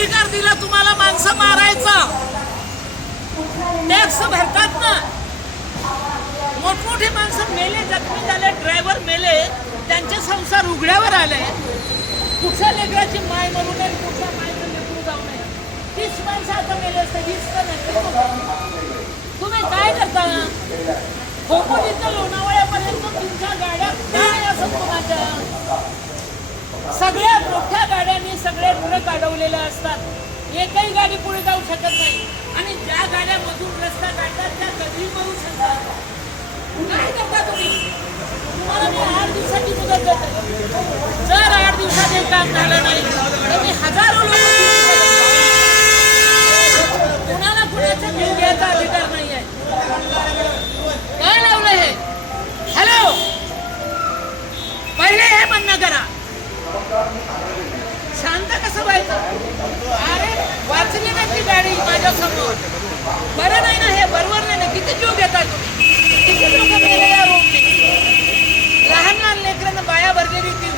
अधिकार दिला तुम्हाला माणसं मारायचा. टॅक्स भरतात ना. मोठमोठे माणसं मेले जखमी झाले ड्रायव्हर मेले त्यांचे संसार उघड्यावर आले. कुठच्या लेकराची माय मरू नये कुठच्या मायचं लेकरू जाऊ नये. तीच माणसं आता मेले असते हीच तर तुम्ही काय करता खोपोलीचं लोणावळ्यापर्यंत तुमच्या गाड्या काय असत कोणाच्या सगळ्या मोठ्या गाड्यांनी सगळे ट्रक असतात. एकही गाडी पुढे जाऊ शकत नाही. आणि ज्या गाड्या मधून रस्ता काढतात त्या कधी मरू शकतात. काय करता तुम्ही? तुम्हाला मी आठ दिवसाची मुदत देते. जर आठ दिवसात हे काम झालं नाही तर मी हजारो लोक कुणाला कुणाचा जीव घ्यायचा अधिकार नाही आहे काय लावलं हे? हॅलो पहिले हे म्हणणं करा. गाडी समोर बरं नाही ना हे बरोबर नाही ना. किती जीव घेता तुम्ही? किती लोक मेले या रोडने लहान लहान लेकरांना बाया भरलेली ती